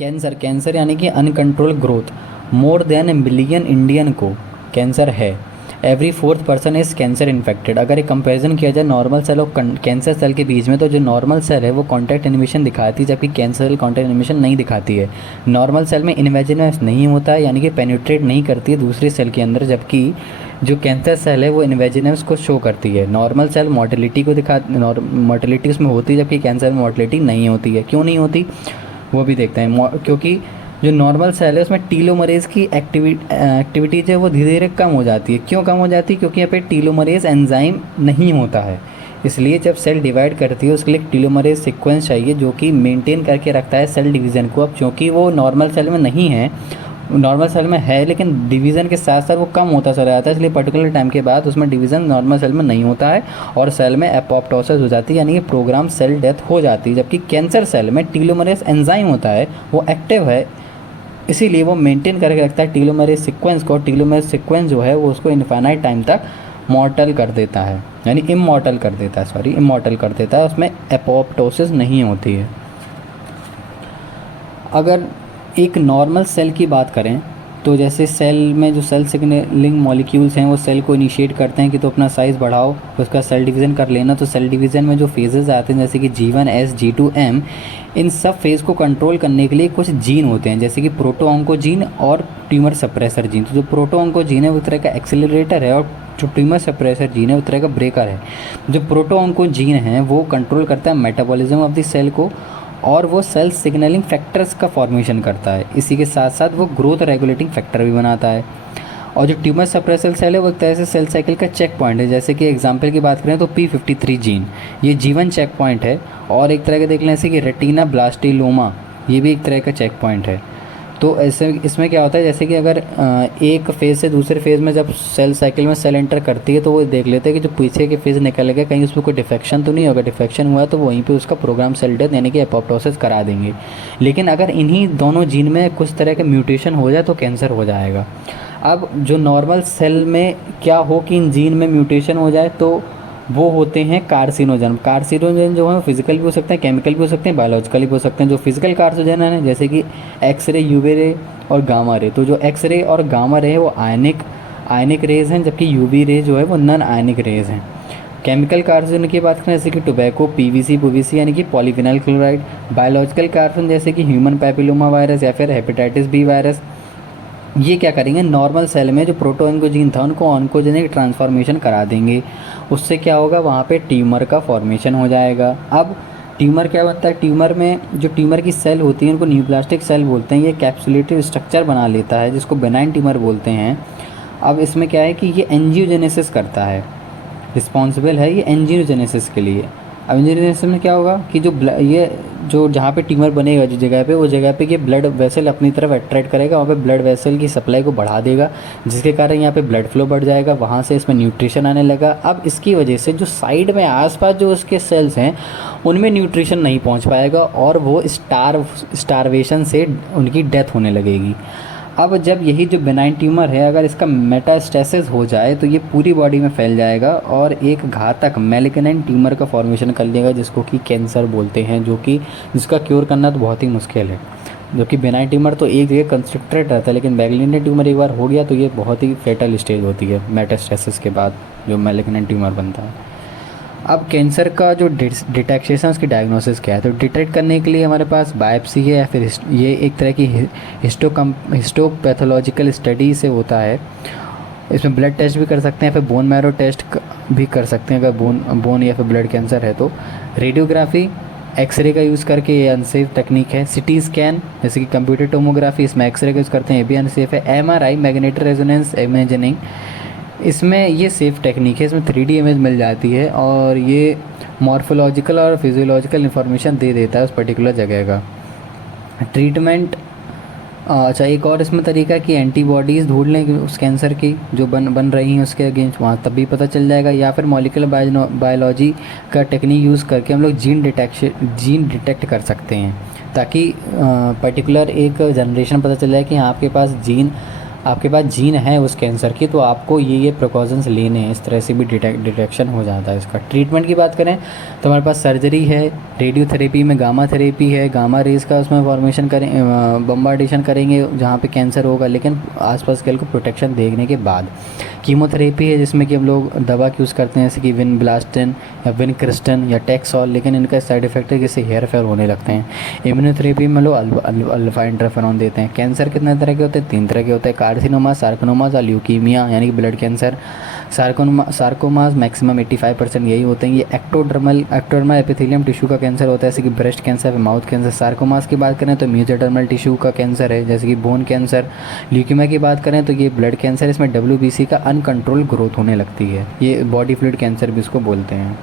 Cancer यानी कि uncontrolled growth. More than a million Indian को कैंसर है। Every fourth person is cancer infected. अगर एक कंपैरिजन किया जाए नॉर्मल सेल और कैंसर सेल के बीच में, तो जो नॉर्मल सेल है वो कॉन्टैक्ट एनिमेशन दिखाती है, जबकि कैंसर सेल कॉन्टैक्ट एनिमेशन नहीं दिखाती है। नॉर्मल सेल में इन्वेजिनस नहीं होता है, यानी कि पेनिट्रेट नहीं करती है दूसरे सेल के अंदर, जबकि जो कैंसर सेल है वो इन्वेजिनस को शो करती है। नॉर्मल सेल मोटिलिटी को मोटिलिटी उसमें होती है, जबकि कैंसर में मोटिलिटी नहीं होती है। क्यों नहीं होती वो भी देखते हैं। क्योंकि जो नॉर्मल सेल है उसमें टीलोमरेज की एक्टिविटी जो है वो धीरे धीरे कम हो जाती है। क्यों कम हो जाती है? क्योंकि यहाँ पे टीलोमरेज एंजाइम नहीं होता है। इसलिए जब सेल डिवाइड करती है उसके लिए टीलोमरेज सीक्वेंस चाहिए, जो कि मेंटेन करके रखता है सेल डिवीज़न को। अब क्योंकि वो नॉर्मल सेल में नहीं है, नॉर्मल सेल में है लेकिन डिवीज़न के साथ साथ वो कम होता चला जाता है, इसलिए पर्टिकुलर टाइम के बाद उसमें डिवीज़न नॉर्मल सेल में नहीं होता है और सेल में एपोप्टोसिस हो जाती है, यानी कि प्रोग्राम सेल डेथ हो जाती है। जबकि कैंसर सेल में टीलोमरेज एंजाइम होता है, वो एक्टिव है, इसीलिए वो मेंटेन करके रखता है टीलोमरेज सीक्वेंस को। टीलोमरेज सीक्वेंस जो है वो उसको इनफाइनाइट टाइम तक मॉर्टल कर देता है, यानी इमॉर्टल कर देता है, उसमें एपोप्टोसिस नहीं होती है। अगर एक नॉर्मल सेल की बात करें तो जैसे सेल में जो सेल सिग्नलिंग मॉलिक्यूल्स हैं वो सेल को इनिशिएट करते हैं कि तो अपना साइज़ बढ़ाओ, उसका सेल डिवीज़न कर लेना। तो सेल डिवीज़न में जो फेजेस आते हैं जैसे कि G1, S, G2, M, इन सब फेज़ को कंट्रोल करने के लिए कुछ जीन होते हैं, जैसे कि प्रोटोऑन्कोजीन और ट्यूमर सप्रेसर जीन। तो जो प्रोटोऑन्कोजीन है वो तरह का एक्सेलरेटर है और जो ट्यूमर सप्रेसर जीन है वो तरह का ब्रेकर है। जो प्रोटोऑन्कोजीन है वो कंट्रोल करता है मेटाबॉलिज्म ऑफ द सेल को और वो सेल सिग्नलिंग फैक्टर्स का फॉर्मेशन करता है। इसी के साथ साथ वो ग्रोथ रेगुलेटिंग फैक्टर भी बनाता है। और जो ट्यूमर सप्रेसर सेल है वो एक तरह से सेल साइकिल का चेक पॉइंट है। जैसे कि एग्जांपल की बात करें तो P53 जीन, ये G1 चेक पॉइंट है। और एक तरह के देख लें जैसे कि रेटिना ब्लास्टिलोमा, ये भी एक तरह का चेक पॉइंट है। तो ऐसे इसमें क्या होता है, जैसे कि अगर एक फेज़ से दूसरे फेज़ में जब सेल साइकिल में सेल एंटर करती है तो वो देख लेते हैं कि जो पीछे के फेज़ निकल गया कहीं उसमें कोई डिफेक्शन तो नहीं होगा। डिफेक्शन हुआ तो वहीं पे उसका प्रोग्राम सेल डेथ यानी कि एपोप्टोसिस करा देंगे। लेकिन अगर इन्हीं दोनों जीन में कुछ तरह का म्यूटेशन हो जाए तो कैंसर हो जाएगा। अब जो नॉर्मल सेल में क्या हो कि इन जीन में म्यूटेशन हो जाए तो वो होते हैं कार्सिनोजन। कार्सिनोजन जो है फिजिकल भी हो सकते हैं, केमिकल भी हो सकते हैं, बायोलॉजिकल भी हो सकते हैं। जो फिजिकल कार्सिनोजन है जैसे कि एक्सरे, यूवी रे और गामा रे। तो जो एक्सरे और गामा रे है वो आयनिक रेज हैं, जबकि यूवी रे जो है वो नॉन आयनिक रेज हैं। केमिकल कार्सिनोजन की बात करें जैसे कि टोबैको, पीवीसी यानी कि पॉलीफिनाइल क्लोराइड। बायोलॉजिकल कार्सिनोजन जैसे कि ह्यूमन पैपिलोमा वायरस या फिर हेपेटाइटिस बी वायरस। ये क्या करेंगे, नॉर्मल सेल में जो प्रोटोऑन्कोजीन था उनको ऑन्कोजेनिक ट्रांसफॉर्मेशन करा देंगे। उससे क्या होगा, वहाँ पे ट्यूमर का फॉर्मेशन हो जाएगा। अब ट्यूमर क्या बनता है, ट्यूमर में जो ट्यूमर की सेल होती है उनको न्यूप्लास्टिक सेल बोलते हैं। ये कैप्सुलेटिव स्ट्रक्चर बना लेता है जिसको बेनाइन ट्यूमर बोलते हैं। अब इसमें क्या है कि ये एंजियोजेनेसिस करता है, रिस्पॉन्सिबल है ये एंजियोजेनेसिस के लिए। अब एंजियोजेनेसिस में क्या होगा कि ये जो जहाँ पे ट्यूमर बनेगा जिस जगह पे, वो जगह पे ये ब्लड वेसल अपनी तरफ अट्रैक्ट करेगा, वहाँ पे ब्लड वेसल की सप्लाई को बढ़ा देगा, जिसके कारण यहाँ पे ब्लड फ्लो बढ़ जाएगा, वहाँ से इसमें न्यूट्रिशन आने लगा। अब इसकी वजह से जो साइड में आसपास जो उसके सेल्स हैं उनमें न्यूट्रिशन नहीं पहुँच पाएगा और वो स्टारवेशन से उनकी डेथ होने लगेगी। अब जब यही जो बेनाइन ट्यूमर है अगर इसका मेटास्टेसिस हो जाए तो ये पूरी बॉडी में फैल जाएगा और एक घातक मैलिग्नेंट ट्यूमर का फॉर्मेशन कर लेगा, जिसको कि कैंसर बोलते हैं, जिसका क्योर करना तो बहुत ही मुश्किल है। जो कि बेनाइन ट्यूमर तो एक जगह कंस्ट्रक्टेड रहता है, लेकिन मैलिग्नेंट ट्यूमर एक बार हो गया तो ये बहुत ही फेटल स्टेज होती है मेटास्टेसिस के बाद जो मैलिग्नेंट ट्यूमर बनता है। अब कैंसर का जो डिटेक्शन उसकी डायग्नोसिस क्या है, तो डिटेक्ट करने के लिए हमारे पास बायोप्सी है या फिर ये एक तरह की हिस्टोपैथोलॉजिकल स्टडी से होता है। इसमें ब्लड टेस्ट भी कर सकते हैं, फिर बोन मैरो टेस्ट भी कर सकते हैं अगर बोन या फिर ब्लड कैंसर है तो। रेडियोग्राफी, एक्सरे का यूज़ करके ये अनसेफ टेक्निक है। सिटी स्कैन जैसे कि कंप्यूटर टोमोग्राफी, इसमें एक्सरे का यूज़ करते हैं, ये भी अनसेफ है। MRI, मैग्नेटिक रेजोनेंस इमेजिंग, इसमें ये सेफ़ टेक्निक है, इसमें 3D इमेज मिल जाती है और ये मॉर्फोलॉजिकल और फिजियोलॉजिकल इन्फॉर्मेशन दे देता है उस पर्टिकुलर जगह का। ट्रीटमेंट, अच्छा एक और इसमें तरीका है कि एंटीबॉडीज़ ढूंढ लें उस कैंसर की जो बन रही हैं उसके अगेंस्ट, वहाँ तब भी पता चल जाएगा। या फिर मॉलिक्यूलर बायोलॉजी का टेक्निक यूज़ करके हम लोग जीन डिटेक्ट कर सकते हैं, ताकि पर्टिकुलर एक जनरेशन पता चल जाए कि हाँ आपके पास जीन आपके पास जीन है उस कैंसर की, तो आपको ये प्रिकॉशंस लेने हैं, इस तरह से भी डिटेक्शन हो जाता है इसका। ट्रीटमेंट की बात करें तो हमारे पास सर्जरी है, रेडियोथेरेपी में गामा थेरेपी है, गामा रेज़ का उसमें फॉर्मेशन करें, बम्बार्डेशन करेंगे जहाँ पे कैंसर होगा, लेकिन आसपास स्केल को प्रोटेक्शन देखने के बाद कीमोथेरेपी है, जिसमें कि हम लोग दवा यूज़ करते हैं जैसे कि विनब्लास्टिन या विनक्रिस्टन या टैक्सॉल, लेकिन इनका साइड इफेक्ट है जिससे हेयर फेयर होने लगते हैं। इम्यूनोथेरेपी में लोग अल्फा इंटरफेरॉन देते हैं। कैंसर कितने तरह के होते हैं? 3 तरह के होते हैं, कार्सिनोमा, सार्कोनोमास और ल्यूकीमिया यानी कि ब्लड कैंसर। सार्कोमास मैक्सिमम 85% यही होते हैं। ये एक्टोडर्मल एपिथेलियम टिश्यू का कैंसर होता है, जैसे कि breast cancer, mouth cancer. Sarcomas की बात करें तो मेसोडर्मल टिश्यू का कैंसर है, जैसे कि बोन कैंसर। ल्यूकीमिया की बात करें तो ये ब्लड कैंसर, इसमें WBC का अनकंट्रोल ग्रोथ होने लगती है, ये बॉडी फ्लूइड कैंसर भी इसको बोलते हैं।